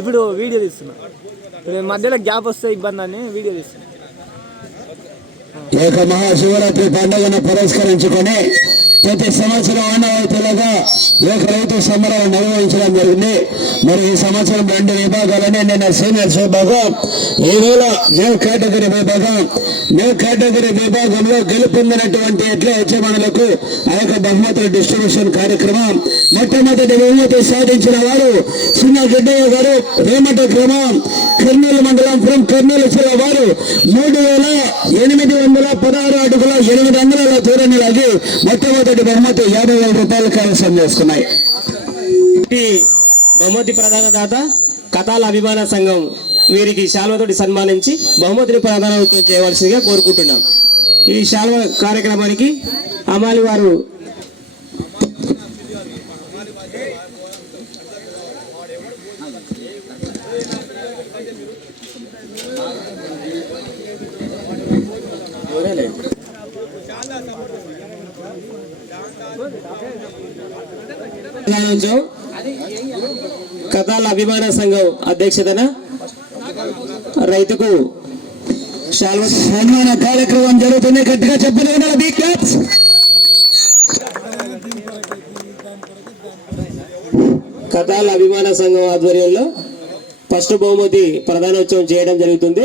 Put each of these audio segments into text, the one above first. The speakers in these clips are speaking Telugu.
ఇప్పుడు వీడియో తీస్తున్నా. ఇప్పుడు మధ్యలో గ్యాప్ వస్తే ఇబ్బంది అని వీడియో తీస్తున్నా. ఈ యొక్క మహాశివరాత్రి పండుగను పురస్కరించుకొని ప్రతి సంవత్సరం ఆనవాయితీలుగా ఈ రైతు సంబరం నిర్వహించడం జరిగింది. మరి ఈ సంవత్సరం రెండు విభాగాలని నిన్న సీనియర్స్ విభాగం ఈ రోజు న్యూ కేటగిరీ విభాగం. న్యూ కేటగిరీ విభాగంలో గెలుపొందినటువంటి ఎట్లా యజమానులకు ఆ యొక్క బహుమతుల డిస్ట్రిబ్యూషన్ కార్యక్రమం. మొట్టమొదటి బహుమతి సాధించిన వారు చిన్న గిడ్డయ్య గారు రేమట గ్రామం కర్నూలు మండలం ఫ్రం కర్నూలు జిల్లా వారు. మూడు వేల ఎనిమిది వందల పదహారు అడుగుల ఎనిమిది వందల దూరాన్ని మొట్టమొదటి బహుమతి యాభై వేల రూపాయలు కైవసం చేసుకున్నాయి. బహుమతి ప్రధాన దాత కథాల అభిమాన సంఘం వీరికి శాల్వతోటి సన్మానించి బహుమతిని ప్రదానం చేయవలసిందిగా కోరుకుంటున్నాం. ఈ శాల్వ కార్యక్రమానికి అమాలి వారు కథాల అభిమాన సంఘం అధ్యక్షతన రైతుకు సన్మాన కార్యక్రమం జరుగుతుంది గట్టిగా బిగ్ క్లాప్స్ కథాల అభిమాన సంఘం ఆధ్వర్యంలో ఫస్ట్ బహుమతి ప్రధానోత్సవం చేయడం జరుగుతుంది.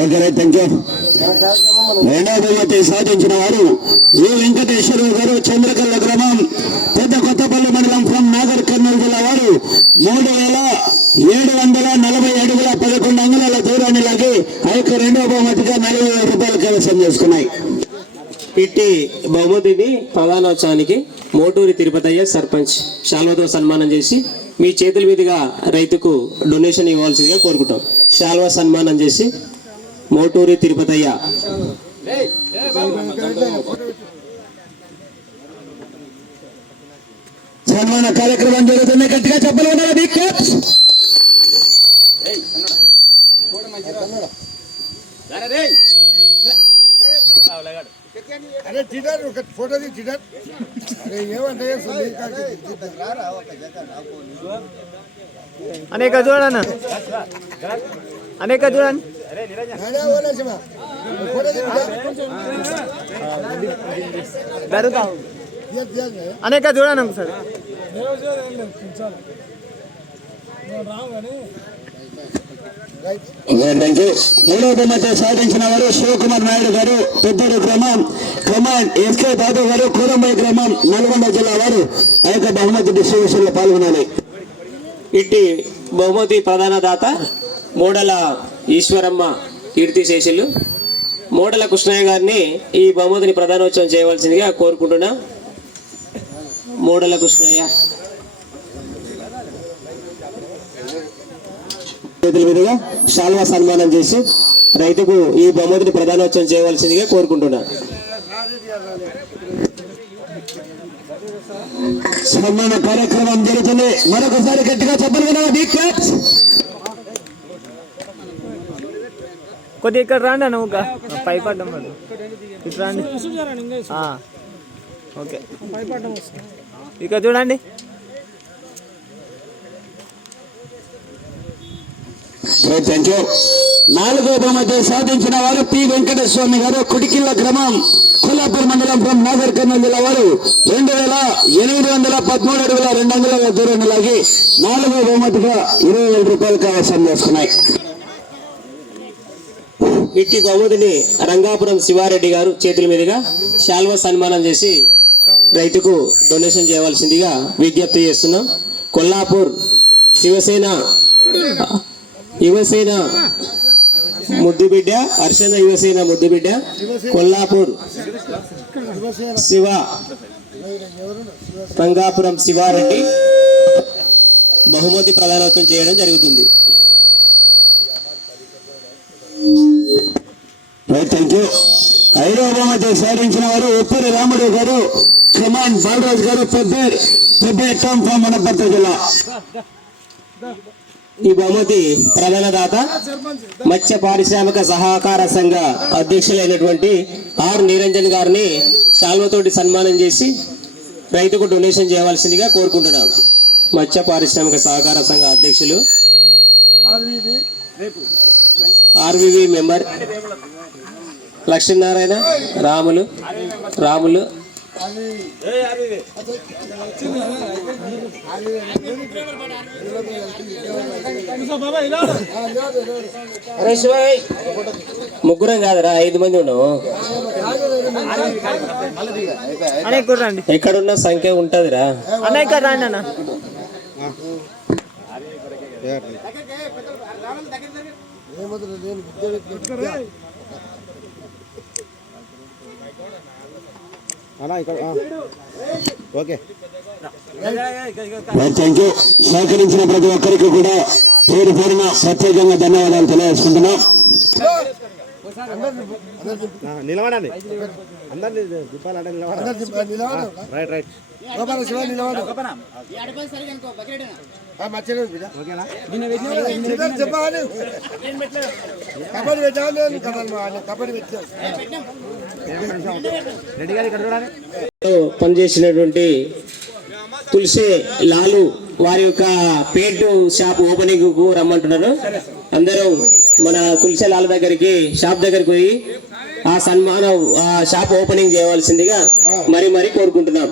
ఓకే రైట్ థ్యాంక్ యూ రెండవ బహుమతి సాధించిన వారు ఈ వెంకటేశ్వరరావు గారు చంద్రకల్ల గ్రామం పెద్ద కొత్తపల్లి మండలం ఫ్రం నాగర్ కర్నూలు జిల్లా వారు మూడు వేల ఏడు వందల నలభై అడుగుల పదకొండు అంగుళాల దూరాన్ని లాగి ఆ యొక్క రెండవ బహుమతిగా నలభై వేల రూపాయలు కైవసం చేసుకున్నాయి. ఇట్టి బహుమతిని ప్రధానోత్సవానికి మోటూరి తిరుపతయ్య సర్పంచ్ శాల్వతో సన్మానం చేసి మీ చేతుల మీదుగా రైతుకు డొనేషన్ ఇవ్వాల్సిందిగా కోరుకుంటాం. శాల్వ సన్మానం చేసి మోటూరి తిరుపతయ్య. సన్మాన కార్యక్రమం జరుగుతుంది గట్టిగా చెప్పలేదు బిగ్ క్లాప్స్ అరే టిటర్ ఒక ఫోటో తీ అరే ఏమంటే అనేక చూడన్న. అనేక చూడండి జరుగుతా అనేక చూడండి ఒకసారి. బహుమతి సాధించిన వారు శివకుమార్ నాయుడు గారు పెద్దడు గ్రామం కమాండ్ ఎస్కే బాబు గారు కూరంబై గ్రామం నల్గొండ జిల్లా వారు ఆ యొక్క బహుమతి డిస్ట్రిబ్యూషన్లో పాల్గొనాలి. ఇట్టి బహుమతి ప్రధాన దాత మోడల ఈశ్వరమ్మ కీర్తి శేషులు మూడల కృష్ణయ్య గారిని ఈ బహుమతిని ప్రధానోత్సవం చేయవలసిందిగా కోరుకుంటున్నా. మూడల కృష్ణయ్య. చేతుల మీదుగా శాల్వా సన్మానం చేసి రైతుకు ఈ బహుమతిని ప్రధానోత్సవం చేయవలసిందిగా కోరుకుంటున్నా. సన్మాన కార్యక్రమం జరుగుతుంది. మరొకసారి గట్టిగా చెప్పాలి కదా కొద్దిగా ఇక్కడ రాండి అన్న ఒక పైప్ అడ్డం ఇటు రండి. ఓకే. ఇక్కడ చూడండి. నాలుగో బహుమతి సాధించిన వారు పి వెంకటస్వామి గారు కుడికిల్ల క్రమం కొల్లాపూర్ మండలం ఫ్రం నాగర్ కర్నూలు జిల్లా వారు రెండు వేల ఎనిమిది వందల పదమూడు అడుగుల రెండు వందల దూరం లాగి నాలుగో బహుమతిగా ఇరవై వేల రూపాయలు కైవసం చేసుకున్నాయి. ఇట్టి బహుమతిని రంగాపురం శివారెడ్డి గారు చేతుల మీదుగా శాల్వ సన్మానం చేసి రైతుకు డొనేషన్ చేయవలసిందిగా విజ్ఞప్తి చేస్తున్నాం. కొల్లాపూర్ శివసేన యువసేన ముద్దుబిడ్డ హర్షణ యువసేన ముద్దుబిడ్డ కొల్లాపూర్ శివ రంగాపురం శివారెడ్డి బహుమతి ప్రదానోత్సవం చేయడం జరుగుతుంది. రైట్ థ్యాంక్ యూ బహుమతి సాధించిన వారు ఉప్పూరి రాముడు గారు కమాన్ బాలరాజు గారు పెద్ద ఫ్రమ్ వనపర్తి జిల్లా. ఈ బహుమతి ప్రధానదాత మత్స్య పారిశ్రామిక సహకార సంఘ అధ్యక్షులైనటువంటి ఆర్ నిరంజన్ గారిని శాల్వతోటి సన్మానం చేసి రైతుకు డొనేషన్ చేయవలసిందిగా కోరుకుంటున్నాం. మత్స్య పారిశ్రామిక సహకార సంఘ అధ్యక్షులు RVV RVV member Lakshminarayana Ramulu Ramulu. ముగ్గురం కాదురా ఐదు మంది రండి. ఎక్కడున్న సంఖ్య ఉంటదిరా. అన్న ఇక్కడ రైట్ థ్యాంక్ యూ సహకరించిన ప్రతి ఒక్కరికి కూడా పేరు పేరున ప్రత్యేకంగా ధన్యవాదాలు తెలియజేసుకుంటున్నాం. నిలబడండి. అందరినీ దింపాలంటే నిలబడాలి అందరు దింప- నిలబడు. Right right. గోపాల శివ నిలబడు. చెప్పాలి. కబడ్డీ పెట్టాను పనిచేసినటువంటి తులసి లాలు వారి యొక్క పేంట్ షాప్ ఓపెనింగ్కు రమ్మంటున్నారు. అందరూ మన తులసి లాల్ దగ్గరికి షాప్ దగ్గరికి పోయి ఆ సన్మానం ఆ షాప్ ఓపెనింగ్ చేయవలసిందిగా మరి మరి కోరుకుంటున్నాం.